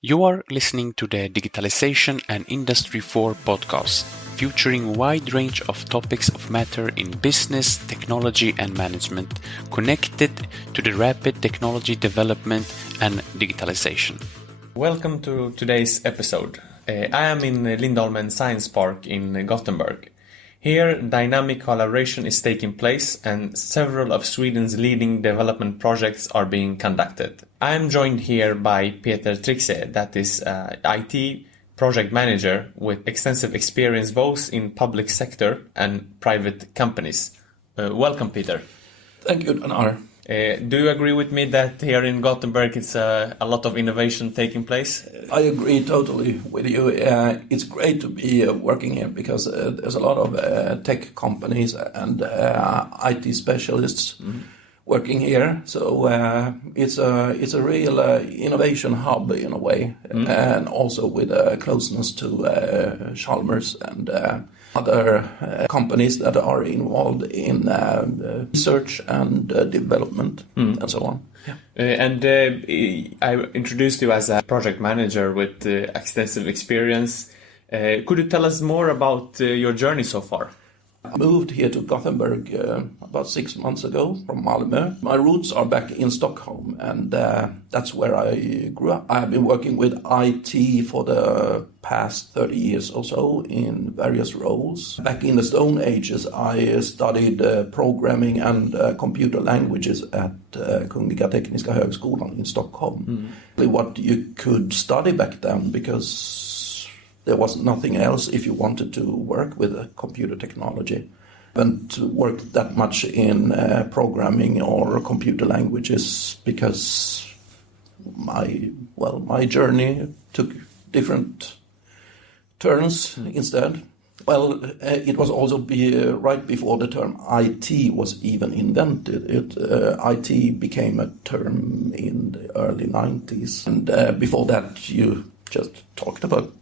You are listening to the Digitalization and Industry 4 podcast, featuring a wide range of topics of matter in business, technology and management, connected to the rapid technology development and digitalization. Welcome to today's episode. I am in Lindholmen Science Park in Gothenburg. Here, dynamic collaboration is taking place and several of Sweden's leading development projects are being conducted. I am joined here by Peter Trixe, that is IT project manager with extensive experience both in public sector and private companies. Welcome, Peter. Thank you, Danar. Do you agree with me that here in Gothenburg it's a lot of innovation taking place? I agree totally with you. It's great to be working here because there's a lot of tech companies and IT specialists working here. So it's a real innovation hub in a way, and also with closeness to Chalmers and other companies that are involved in research and development and so on. Yeah. I introduced you as a project manager with extensive experience. Could you tell us more about your journey so far? I moved here to Gothenburg about 6 months ago from Malmö. My roots are back in Stockholm, and that's where I grew up. I have been working with IT for the past 30 years or so in various roles. Back in the Stone Ages, I studied programming and computer languages at Kungliga Tekniska Högskolan in Stockholm. What you could study back then, because there was nothing else if you wanted to work with computer technology. I haven't worked that much in programming or computer languages because my journey took different turns instead. Well, it was also right before the term IT was even invented. IT became a term in the early 90s. And before that, you just talked about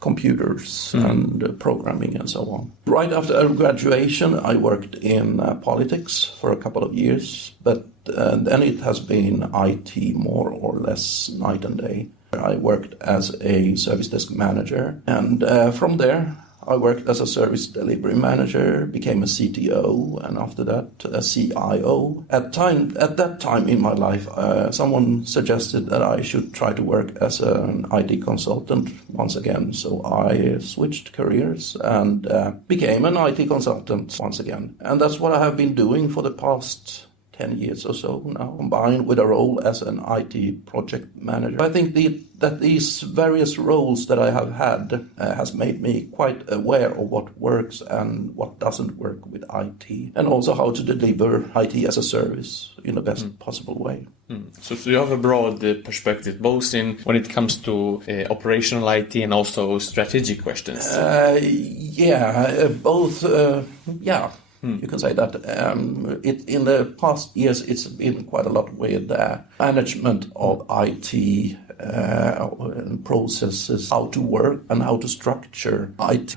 computers and programming and so on. Right after graduation, I worked in politics for a couple of years, but then it has been IT more or less night and day. I worked as a service desk manager, and from there I worked as a service delivery manager, became a CTO, and after that a CIO. At that time in my life, someone suggested that I should try to work as an IT consultant once again. So I switched careers and became an IT consultant once again. And that's what I have been doing for the past 10 years or so now, combined with a role as an IT project manager. I think that these various roles that I have had has made me quite aware of what works and what doesn't work with IT, and also how to deliver IT as a service in the best possible way. So you have a broad perspective, both in when it comes to operational IT and also strategic questions. Both. You can say that. In the past years, it's been quite a lot with management of IT and processes, how to work and how to structure IT.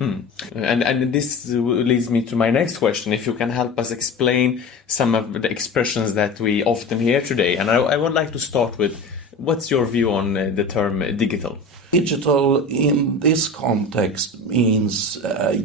And this leads me to my next question. If you can help us explain some of the expressions that we often hear today. And I would like to start with, what's your view on the term digital? Digital in this context means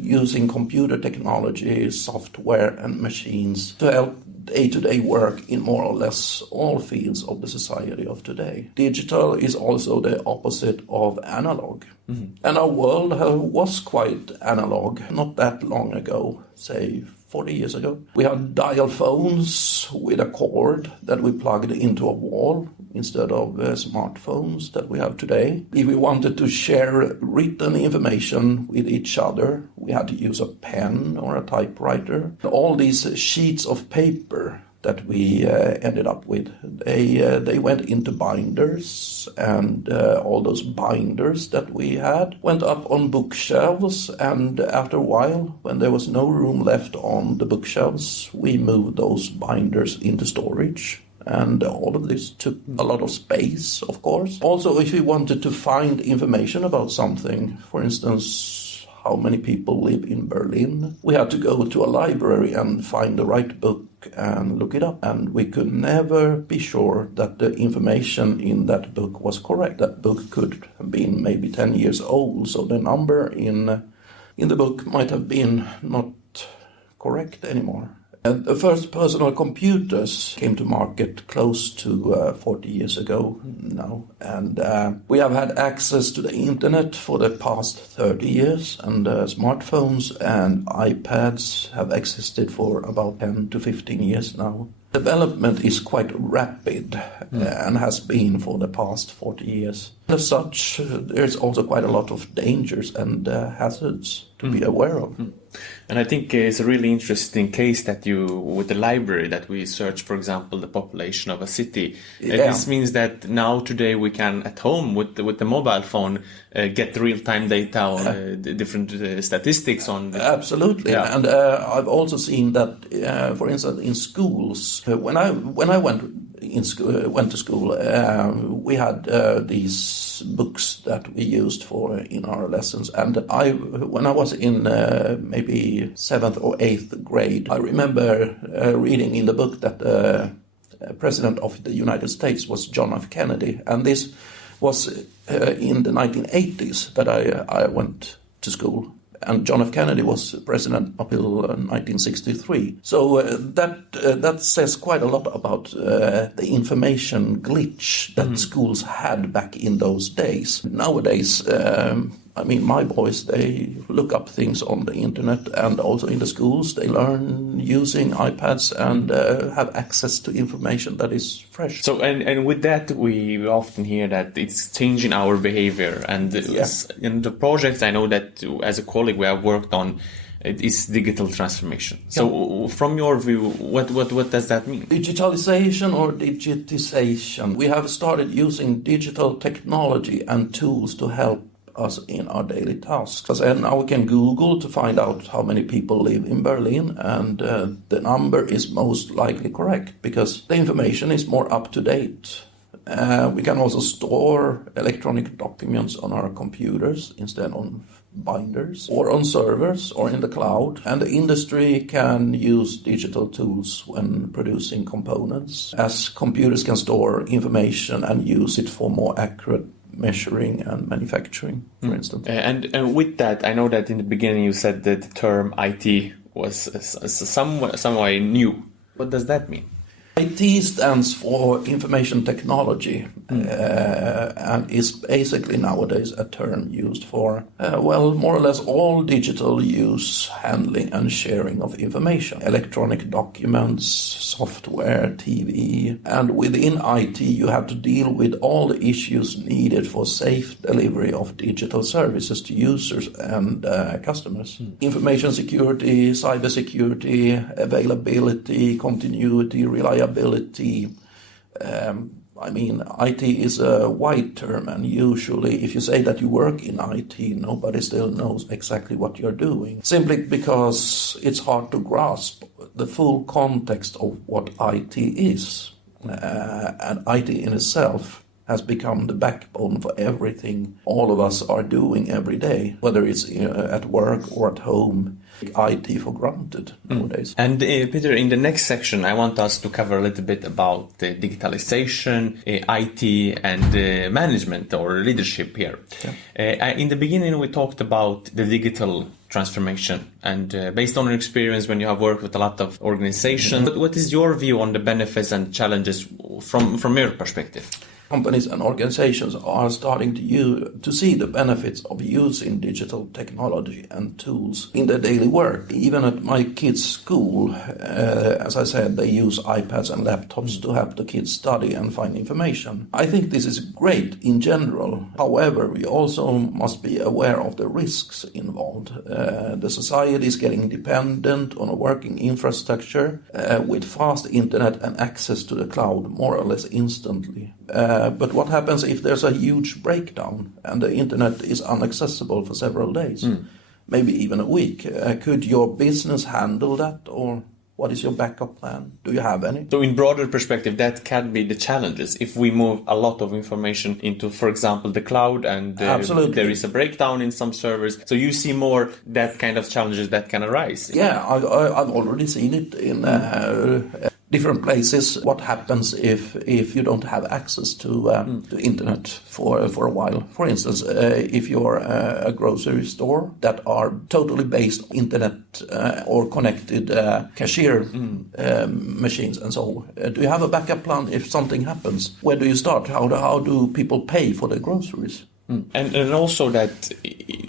using computer technology, software and machines to help day-to-day work in more or less all fields of the society of today. Digital is also the opposite of analog. And our world was quite analog not that long ago, say 40 years ago. We had dial phones with a cord that we plugged into a wall instead of smartphones that we have today. If we wanted to share written information with each other, we had to use a pen or a typewriter. All these sheets of paper that we ended up with, they went into binders, and all those binders that we had went up on bookshelves, and after a while, when there was no room left on the bookshelves, we moved those binders into storage. And all of this took a lot of space, of course. Also, if we wanted to find information about something, for instance, how many people live in Berlin, we had to go to a library and find the right book and look it up. And we could never be sure that the information in that book was correct. That book could have been maybe 10 years old, so the number in the book might have been not correct anymore. The first personal computers came to market close to 40 years ago now, and we have had access to the internet for the past 30 years, and smartphones and iPads have existed for about 10 to 15 years now. Development is quite rapid and has been for the past 40 years. As such, there's also quite a lot of dangers and hazards to be aware of. And I think it's a really interesting case that with the library, that we search, for example, the population of a city. This means that now today we can, at home with the mobile phone, get real-time data on the different statistics on. Absolutely, and I've also seen that, for instance, in schools. When I went to school, we had these books that we used in our lessons, and when I was in maybe 7th or 8th grade, I remember reading in the book that the President of the United States was John F. Kennedy, and this was in the 1980s that I went to school. And John F. Kennedy was president until 1963. So that says quite a lot about the information glitch that schools had back in those days. Nowadays, my boys, they look up things on the internet, and also in the schools they learn using iPads and have access to information that is fresh. So and with that, we often hear that it's changing our behavior, and in the projects I know that as a colleague we have worked on, it is digital transformation. So from your view, what does that mean? Digitalization or digitization. We have started using digital technology and tools to help us in our daily tasks. And now we can Google to find out how many people live in Berlin, and the number is most likely correct because the information is more up to date. We can also store electronic documents on our computers instead on binders, or on servers, or in the cloud. And the industry can use digital tools when producing components, as computers can store information and use it for more accurate measuring and manufacturing, for instance. And with that, I know that in the beginning you said that the term IT was some way new. What does that mean? IT stands for information technology, and is basically nowadays a term used for, more or less all digital use, handling and sharing of information. Electronic documents, software, TV, and within IT you have to deal with all the issues needed for safe delivery of digital services to users and customers. Information security, cybersecurity, availability, continuity, reliability. IT is a wide term, and usually if you say that you work in IT, nobody still knows exactly what you're doing, simply because it's hard to grasp the full context of what IT is. And IT in itself has become the backbone for everything all of us are doing every day, whether it's at work or at home. IT for granted nowadays. And Peter, in the next section, I want us to cover a little bit about digitalization, IT, and management or leadership here. In the beginning, we talked about the digital transformation, and based on your experience when you have worked with a lot of organizations, what is your view on the benefits and challenges from your perspective? Companies and organizations are starting to see the benefits of using digital technology and tools in their daily work. Even at my kids' school, as I said, they use iPads and laptops to help the kids study and find information. I think this is great in general. However, we also must be aware of the risks involved. The society is getting dependent on a working infrastructure with fast internet and access to the cloud more or less instantly. But what happens if there's a huge breakdown and the internet is inaccessible for several days, maybe even a week? Could your business handle that, or What is your backup plan? Do you have any? So in broader perspective, that can be the challenges. If we move a lot of information into, for example, the cloud and Absolutely. there is a breakdown in some servers. So you see more that kind of challenges that can arise. Yeah, I've already seen it in different places. What happens if you don't have access to internet for a while? For instance, if you're a grocery store that are totally based on internet or connected cashier machines and so on, do you have a backup plan if something happens? Where do you start? How do people pay for their groceries? And also that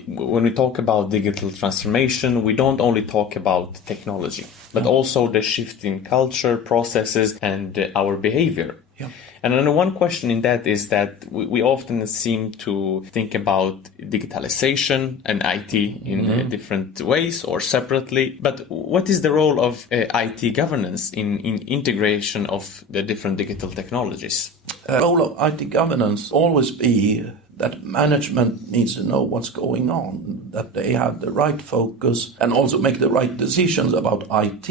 when we talk about digital transformation, we don't only talk about technology, but also the shift in culture, processes, and our behavior. Yeah. And then one question in that is that we often seem to think about digitalization and IT in different ways or separately. But what is the role of IT governance in integration of the different digital technologies? The role of IT governance always be that management needs to know what's going on, that they have the right focus and also make the right decisions about IT.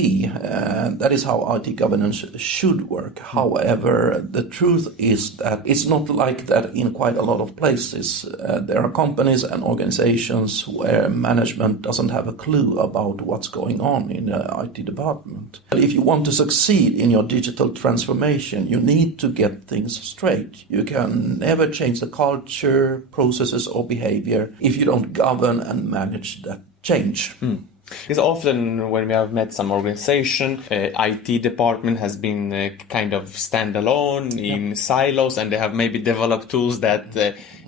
That is how IT governance should work. However, the truth is that it's not like that in quite a lot of places. There are companies and organizations where management doesn't have a clue about what's going on in the IT department. If you want to succeed in your digital transformation, you need to get things straight. You can never change the culture, processes or behavior if you don't govern and manage that change. Because often when we have met some organization, IT department has been kind of standalone in silos, and they have maybe developed tools that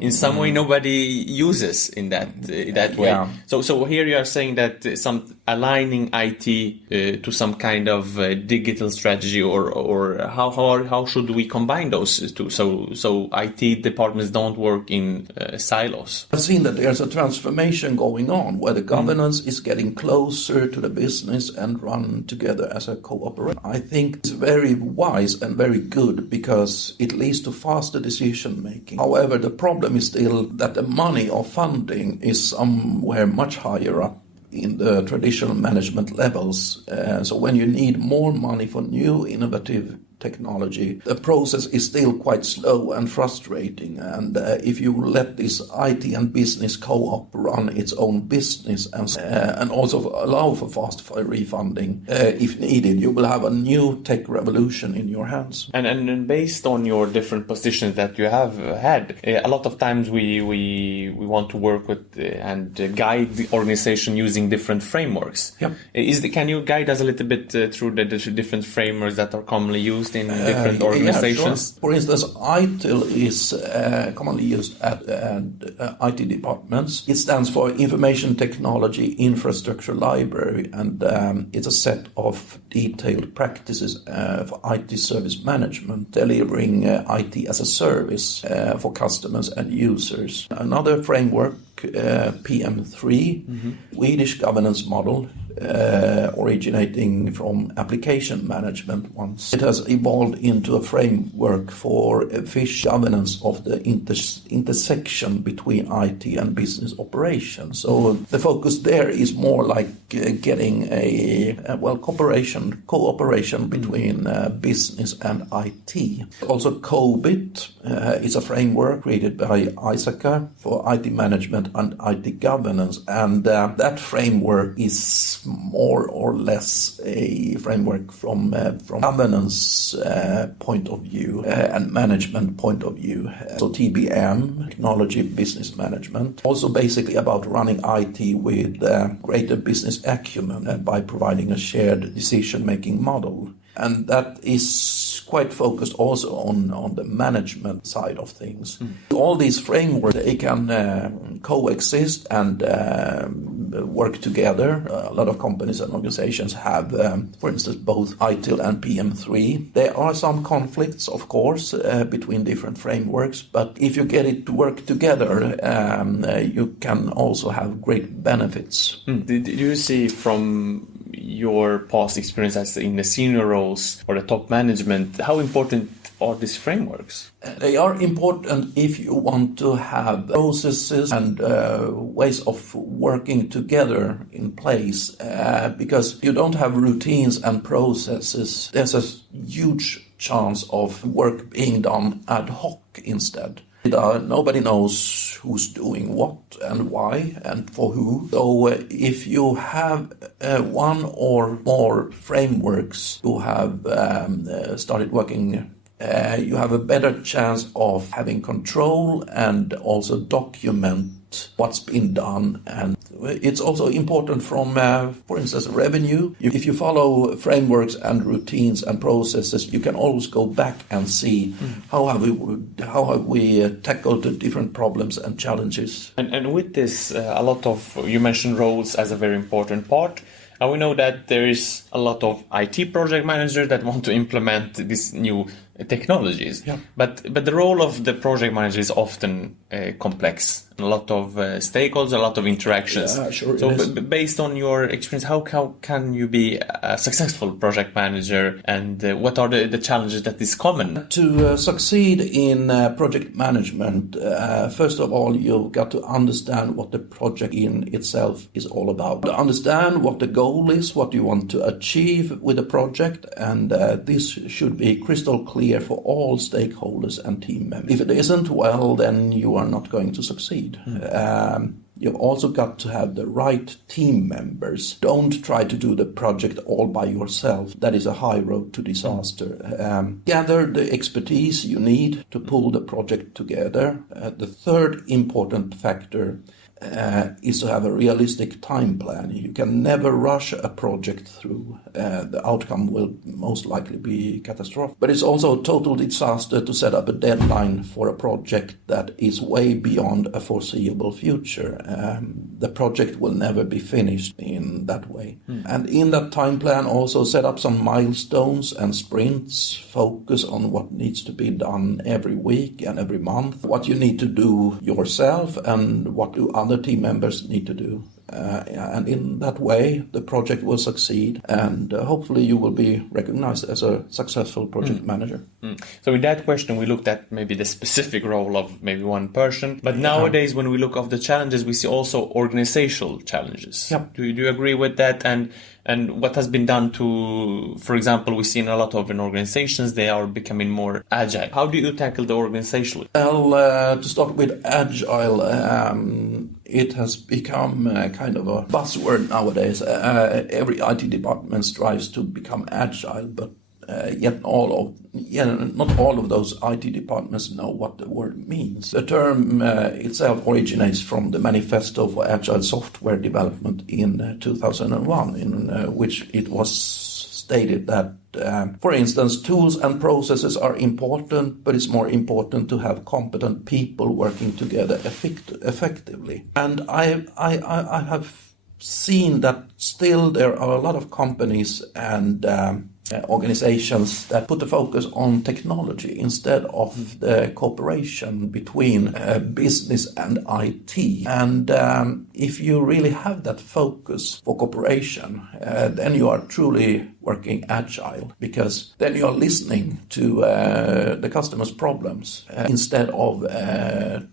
in some way nobody uses in that way. Yeah. So here you are saying that some aligning IT to some kind of digital strategy, or how should we combine those two so IT departments don't work in silos? I've seen that there's a transformation going on where the governance is getting closer to the business and run together as a cooperation. I think it's very wise and very good because it leads to faster decision making. However, the problem is still that the money or funding is somewhere much higher up in the traditional management levels. So when you need more money for new innovative technology, the process is still quite slow and frustrating. And if you let this IT and business co-op run its own business and also allow for fast refunding if needed, you will have a new tech revolution in your hands. And based on your different positions that you have had, a lot of times we want to work with and guide the organization using different frameworks. Yep. Can you guide us a little bit through the different frameworks that are commonly used in different organizations? Yeah, sure. For instance, ITIL is commonly used at IT departments. It stands for Information Technology Infrastructure Library, and it's a set of detailed practices for IT service management, delivering IT as a service for customers and users. Another framework, PM3, Swedish governance model, originating from application management once. It has evolved into a framework for efficient governance of the intersection between IT and business operations. So the focus there is more like getting cooperation between business and IT. Also COBIT is a framework created by ISACA for IT management and IT governance, and that framework is more or less a framework from governance point of view and management point of view. So TBM, Technology Business Management, also basically about running IT with greater business acumen by providing a shared decision-making model. And that is quite focused also on the management side of things. All these frameworks, they can coexist and work together. A lot of companies and organizations have, for instance, both ITIL and PM3. There are some conflicts, of course, between different frameworks, but if you get it to work together, you can also have great benefits. Did you see from your past experience as in the senior roles or the top management, how important are these frameworks? They are important if you want to have processes and ways of working together in place, because you don't have routines and processes. There's a huge chance of work being done ad hoc instead. Nobody knows who's doing what and why and for who. So if you have one or more frameworks who have started working, you have a better chance of having control and also document what's been done. And it's also important from, for instance, revenue. If you follow frameworks and routines and processes, you can always go back and see how have we tackled the different problems and challenges. And with this, a lot of, you mentioned roles as a very important part. And we know that there is a lot of IT project managers that want to implement these new technologies. Yeah. But the role of the project manager is often complex. A lot of stakeholders, a lot of interactions. Yeah, sure. So based on your experience, how can you be a successful project manager, and what are the challenges that is common? To succeed in project management, first of all, you've got to understand what the project in itself is all about. To understand what the goal is, what you want to achieve with the project, and this should be crystal clear for all stakeholders and team members. If it isn't, well, then you are not going to succeed. You've also got to have the right team members. Don't try to do the project all by yourself. That is a high road to disaster. Gather the expertise you need to pull the project together. The third important factor is to have a realistic time plan. You can never rush a project through. The outcome will most likely be catastrophic. But it's also a total disaster to set up a deadline for a project that is way beyond a foreseeable future. The project will never be finished in that way. And in that time plan, also set up some milestones and sprints. Focus on what needs to be done every week and every month. What you need to do yourself and what do other team members need to do. And in that way, the project will succeed, and hopefully you will be recognized as a successful project manager. So in that question, we looked at maybe the specific role of maybe one person, but nowadays when we look at the challenges, we see also organizational challenges. Yep. Do you agree with that? And what has been done to, for example, we've seen a lot of in organizations, they are becoming more agile. How do you tackle the organizational? Well, to start with agile, it has become kind of a buzzword nowadays. Every IT department strives to become agile, but yet not all of those IT departments know what the word means. The term itself originates from the Manifesto for Agile Software Development in 2001, in which it was stated that, for instance, tools and processes are important, but it's more important to have competent people working together effectively. And I have seen that still there are a lot of companies and organizations that put the focus on technology instead of the cooperation between business and IT. And if you really have that focus for cooperation, then you are truly working agile, because then you are listening to the customer's problems instead of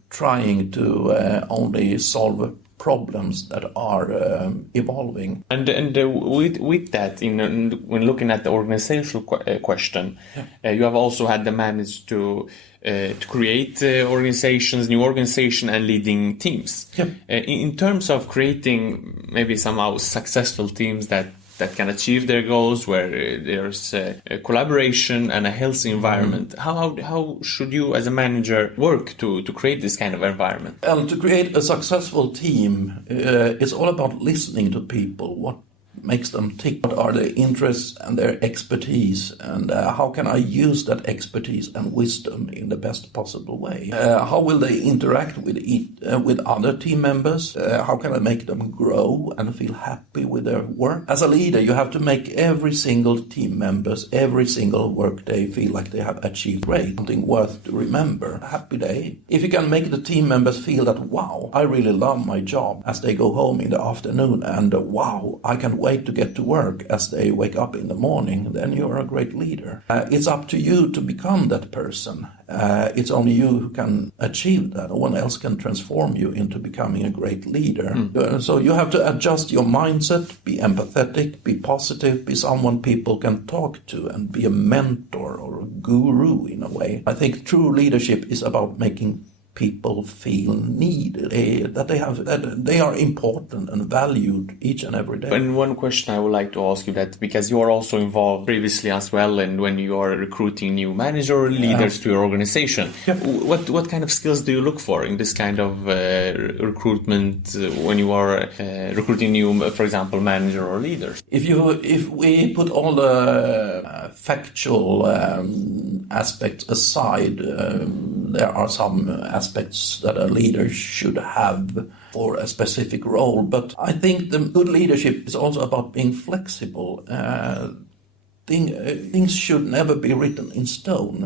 trying to only solve problems that are evolving. And with that, when looking at the organizational question, you have also had the manage to create organizations, new organization, and leading teams. Yep. In terms of creating maybe somehow successful teams that can achieve their goals, where there's a collaboration and a healthy environment. How should you as a manager work to create this kind of environment? Well, to create a successful team, it's all about listening to people. What makes them tick? What are their interests and their expertise? And how can I use that expertise and wisdom in the best possible way? How will they interact with other team members? How can I make them grow and feel happy with their work? As a leader, you have to make every single team members, every single workday feel like they have achieved great, something worth to remember. A happy day. If you can make the team members feel that, wow, I really love my job, as they go home in the afternoon, and wow, I can't wait wait to get to work as they wake up in the morning, then you're a great leader. It's up to you to become that person. It's only you who can achieve that. No one else can transform you into becoming a great leader. So you have to adjust your mindset, be empathetic, be positive, be someone people can talk to, and be a mentor or a guru in a way. I think true leadership is about making people feel needed, that they are important and valued each and every day. And one question I would like to ask you, that because you are also involved previously as well, and when you are recruiting new manager or leaders to your organization, what kind of skills do you look for in this kind of recruitment when you are recruiting new, for example, manager or leaders? If we put all the factual aspects aside, there are some aspects that a leader should have for a specific role. But I think the good leadership is also about being flexible. Things should never be written in stone.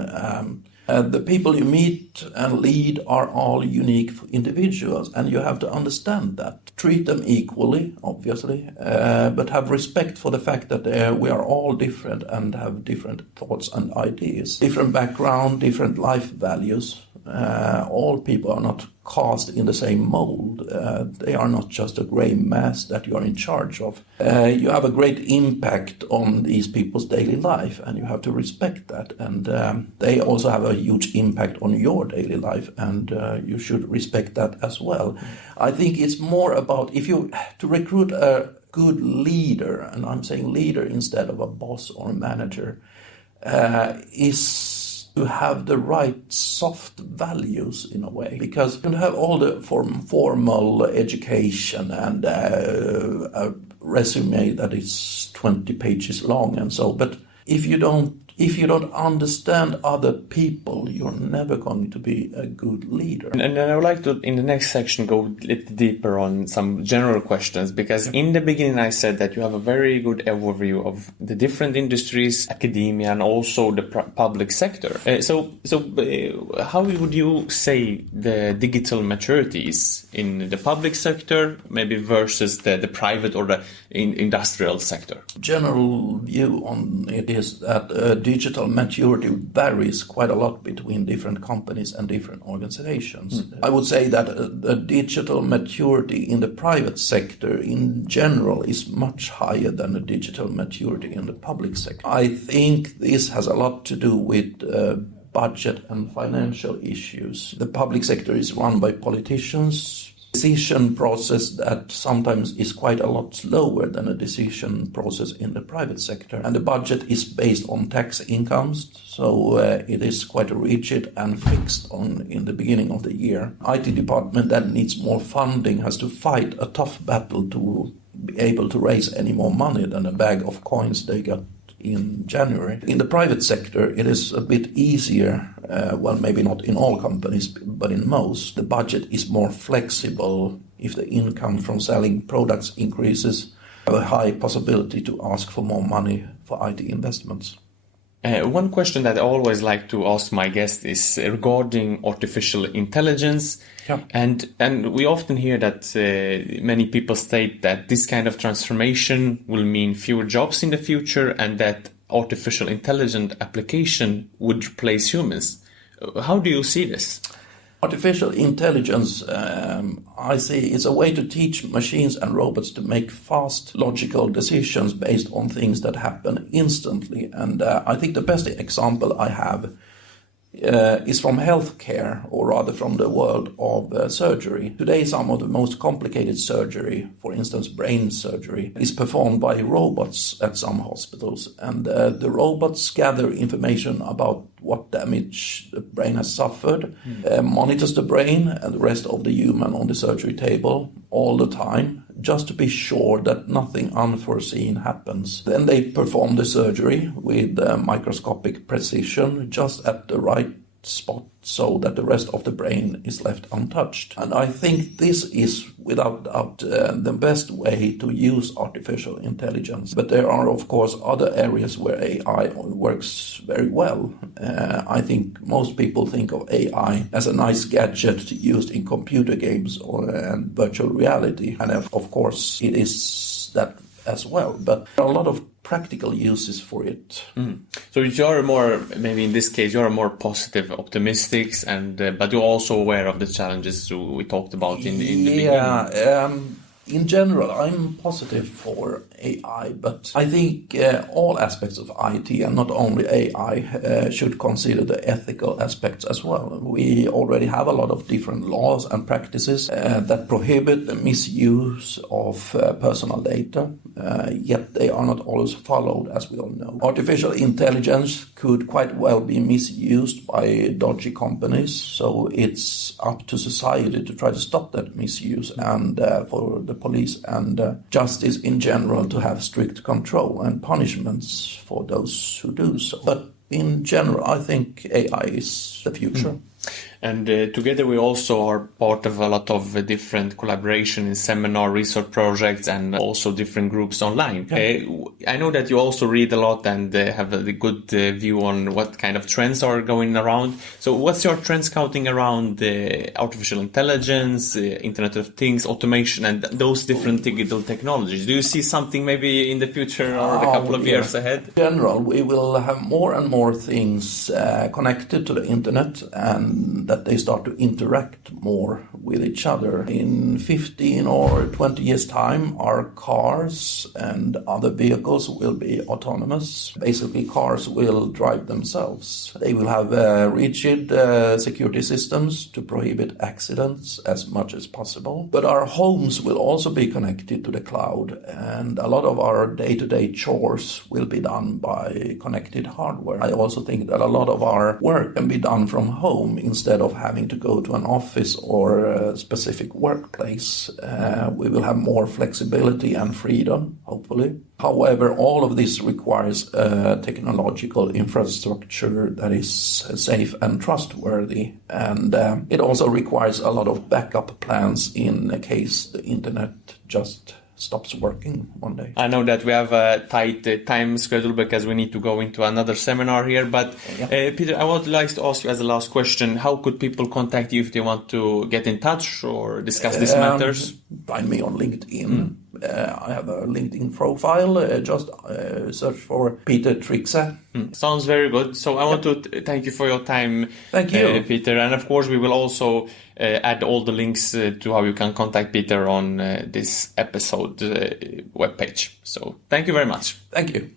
The people you meet and lead are all unique individuals, and you have to understand that. Treat them equally, obviously, but have respect for the fact that we are all different and have different thoughts and ideas. Different background, different life values. All people are not cast in the same mold. They are not just a grey mass that you are in charge of. You have a great impact on these people's daily life, and you have to respect that. And they also have a huge impact on your daily life, and you should respect that as well. I think it's more about, to recruit a good leader, and I'm saying leader instead of a boss or a manager, is to have the right soft values in a way, because you can have all the formal education and a resume that is 20 pages long and so, but if you don't understand other people, you're never going to be a good leader. And I would like to, in the next section, go a little deeper on some general questions, because in the beginning I said that you have a very good overview of the different industries, academia, and also the public sector. So how would you say the digital maturity is in the public sector, maybe versus the private or the industrial sector? General view on it is that digital maturity varies quite a lot between different companies and different organizations. I would say that the digital maturity in the private sector in general is much higher than the digital maturity in the public sector. I think this has a lot to do with budget and financial issues. The public sector is run by politicians. Decision process that sometimes is quite a lot slower than a decision process in the private sector. And the budget is based on tax incomes, so it is quite rigid and fixed in the beginning of the year. IT department that needs more funding has to fight a tough battle to be able to raise any more money than a bag of coins they got in January. In the private sector, it is a bit easier, maybe not in all companies, but in most. The budget is more flexible. If the income from selling products increases, you have a high possibility to ask for more money for IT investments. One question that I always like to ask my guests is regarding artificial intelligence. Yeah. And we often hear that many people state that this kind of transformation will mean fewer jobs in the future, and that artificial intelligence application would replace humans. How do you see this? Artificial intelligence, I see, is a way to teach machines and robots to make fast, logical decisions based on things that happen instantly. And I think the best example I have is from healthcare, or rather from the world of surgery. Today, some of the most complicated surgery, for instance brain surgery, is performed by robots at some hospitals, and the robots gather information about what damage the brain has suffered, monitors the brain and the rest of the human on the surgery table all the time, just to be sure that nothing unforeseen happens. Then they perform the surgery with microscopic precision just at the right spot, so that the rest of the brain is left untouched. And I think this is, without doubt, the best way to use artificial intelligence. But there are, of course, other areas where AI works very well. I think most people think of AI as a nice gadget used in computer games or virtual reality. And of course, it is that as well. But there are a lot of practical uses for it. So you're more, maybe in this case, you're more positive, optimistic, and but you're also aware of the challenges we talked about in the beginning. In general, I'm positive for AI, but I think all aspects of IT, and not only AI, should consider the ethical aspects as well. We already have a lot of different laws and practices that prohibit the misuse of personal data, yet they are not always followed, as we all know. Artificial intelligence could quite well be misused by dodgy companies, so it's up to society to try to stop that misuse, and for the police and justice in general to have strict control and punishments for those who do so. But in general, I think AI is the future. And together we also are part of a lot of different collaboration in seminar, research projects, and also different groups online. I know that you also read a lot and have a good view on what kind of trends are going around. So what's your trend scouting around artificial intelligence, Internet of Things, automation, and those different digital technologies? Do you see something maybe in the future or a couple of years ahead? In general, we will have more and more things connected to the internet, and that they start to interact more with each other. In 15 or 20 years' time, our cars and other vehicles will be autonomous. Basically, cars will drive themselves. They will have rigid security systems to prohibit accidents as much as possible. But our homes will also be connected to the cloud, and a lot of our day-to-day chores will be done by connected hardware. I also think that a lot of our work can be done from home instead of having to go to an office or a specific workplace. We will have more flexibility and freedom, hopefully. However, all of this requires a technological infrastructure that is safe and trustworthy, and it also requires a lot of backup plans in case the internet just stops working one day. I know that we have a tight time schedule because we need to go into another seminar here, but Peter, I would like to ask you as a last question, how could people contact you if they want to get in touch or discuss these matters? Find me on LinkedIn. I have a LinkedIn profile. Just search for Peter Trixe. Sounds very good. So I want to thank you for your time. Thank you, Peter. And of course, we will also add all the links to how you can contact Peter on this episode webpage. So thank you very much. Thank you.